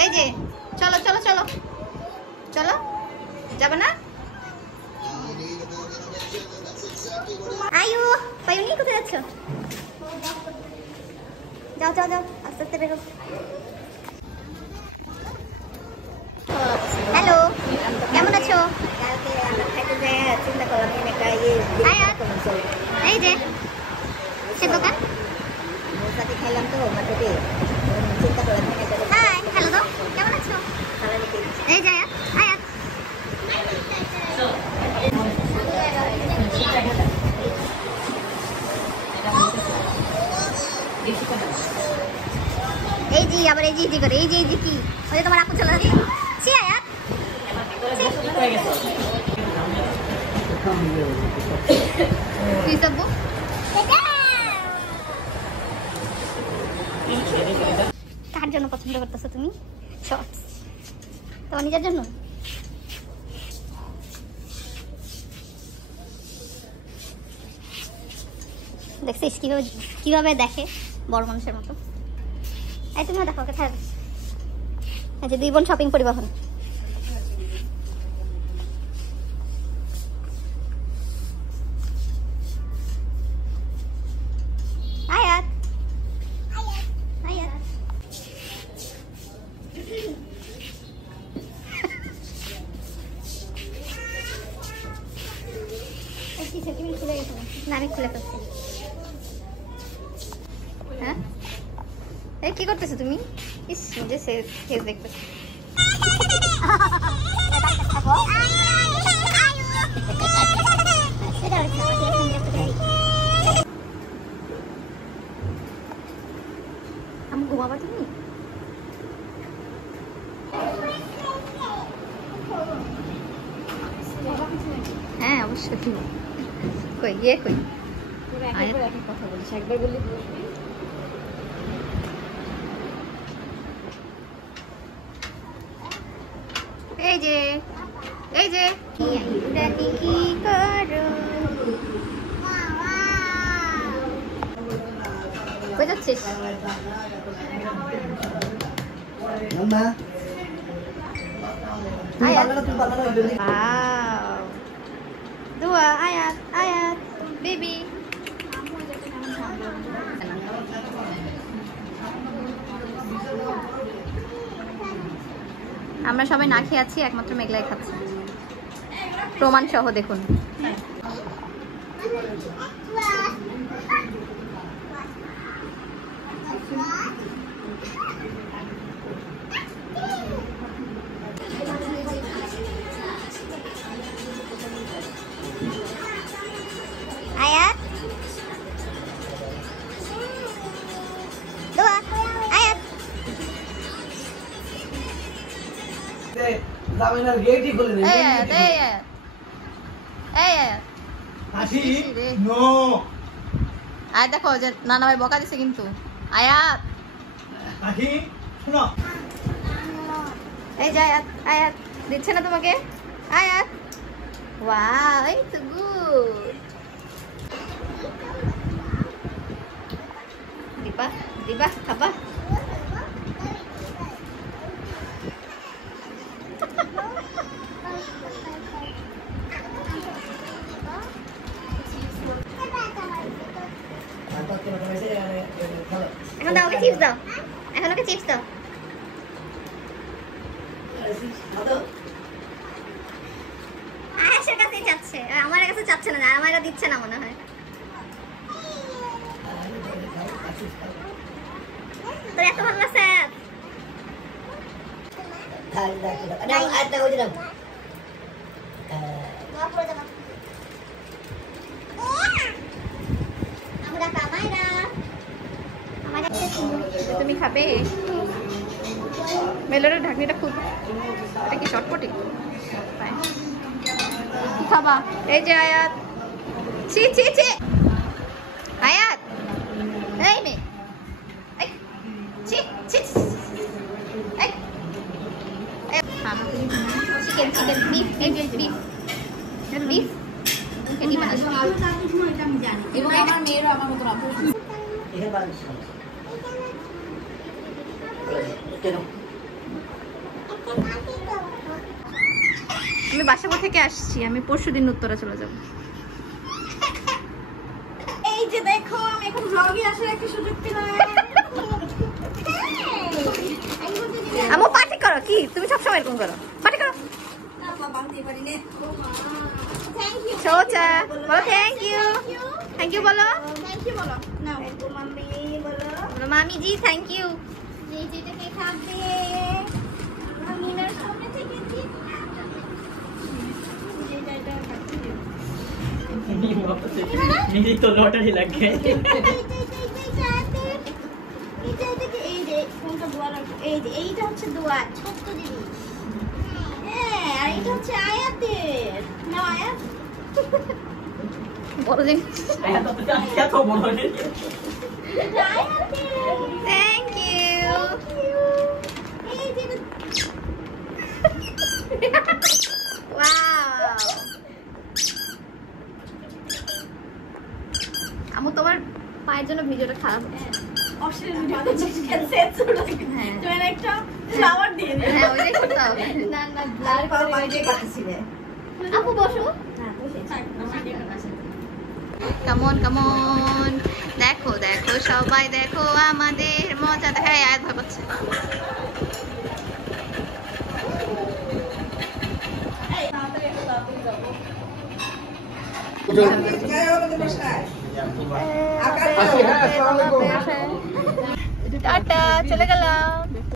এই যে চলো চলো চলো চলো, যাবে না? আয়ু পায়ুনি, কোথায় যাচ্ছ? যাও যাও যাও, আস্তে আস্তে বেরো। হ্যালো, কেমন আছো? এই যে সে দোকান খাইলাম তো চিন্তা করলাম। হাই, হ্যালো তো, কেমন আছো? এই যে আয়াত, আয়াত এই জি, আবার এই জি করে, এই যে কি ওই তোমার আপু চলে যাচ্ছে। সি আয়াত কি সব কার জন্য পছন্দ করতেছো তুমি? শর্টস তোমার নিজের জন্য? দেখছিস কিভাবে দেখে বড় মানুষের মতো। এই তুমিও দেখো, কোথায় এই যে 2 বোন শপিং পরিবহন। আয়াত আয়াত খুলে গেছিল না, আমি খুলে ফেলছি। হ্যাঁ, এই কি করতেছো তুমি? ইস, নিজে সে কেউ দেখতেছে। আমি ঘুমাবা তুমি? হ্যাঁ অবশ্যই। কই ইয়ে কই কথা বলিস, একবার বললি এই যে এই যে কি করো? কই যাচ্ছিস? দোয়া আয়াত আয়াত বেবি। আমরা সবাই না খেয়ে আছি, একমাত্র মেঘলাই খাচ্ছি, প্রমাণ সহ দেখুন। আয়াত দোয়া আয়াত জামিনার গেটই খুলে দেন। এই আয়াত এই আয়াত এই আয়াত হাসি নো। আয়াত দেখো যে নানা ভাই বকা দিছে কিন্তু। আয়াত হাসি শোনো, এই যে আয়াত আয়াত দিচ্ছে না তোমাকে। আয়াত ওয়াও, এই তো গুড। দিবা দিবা খাবা? এখন দাও, ওকে চিপস দাও, এখন ওকে চিপস দাও। আয়েশের কাছেই চাচ্ছে, আমার কাছে চাচ্ছে না, আমার দিচ্ছে না মনে হয়। তোর এত ভালো লাগছে? তুমি খাবে? মেলোরের ঢাকনিটা খুব, এটা কি শর্টপটি? কি খাবা? এই যে আয়াত, ছি ছি ছি আয়াত, এই মে ছি ছি চিকেন চিকেন বিফ, এই যে বিফ বিফ কেটে বানাচ্ছি। এবং আমার মেয়েরও আমার মতো অভ্যাস। আমি বাসাবো থেকে আসছি, আমি পরশুদিন উত্তরা চলে যাব। এই যে দেখো আমি এখন ব্লগে আসার একটা সুযোগ পেলাম। আমু পার্টি করো, কি তুমি সবসময় এরকম করো, পার্টি করো। সোচা বলো থ্যাংক ইউ, থ্যাংক ইউ বলো, থ্যাংক ইউ বলো, নাও মাম্মি বলো, বলো মামি জি থ্যাংক ইউ। এই যেটা কে খাবে আমি না সামনে থেকে দিই, যেটা এটা খাচ্ছি मेरी तो लॉटरी लग गई। এইটা হচ্ছে দোয়া ছোট্ট জিনিস। হ্যাঁ আর এটা হচ্ছে আয়াতের, নাও আয়াত বড় জিনিস। आया तो क्या तो बोलो नहीं। Thank you. ওয়াও আমু তোমার পায়ের জন্য ভিডিওটা খারাপ হচ্ছে। হ্যাঁ ওইটাই করতে হবে। আপু বসো। কেমন কেমন দেখো দেখো সবাই দেখো আমাদের মজা দেখায়। আয়াত ভয় পাচ্ছে। টাটা চলে গেলাম।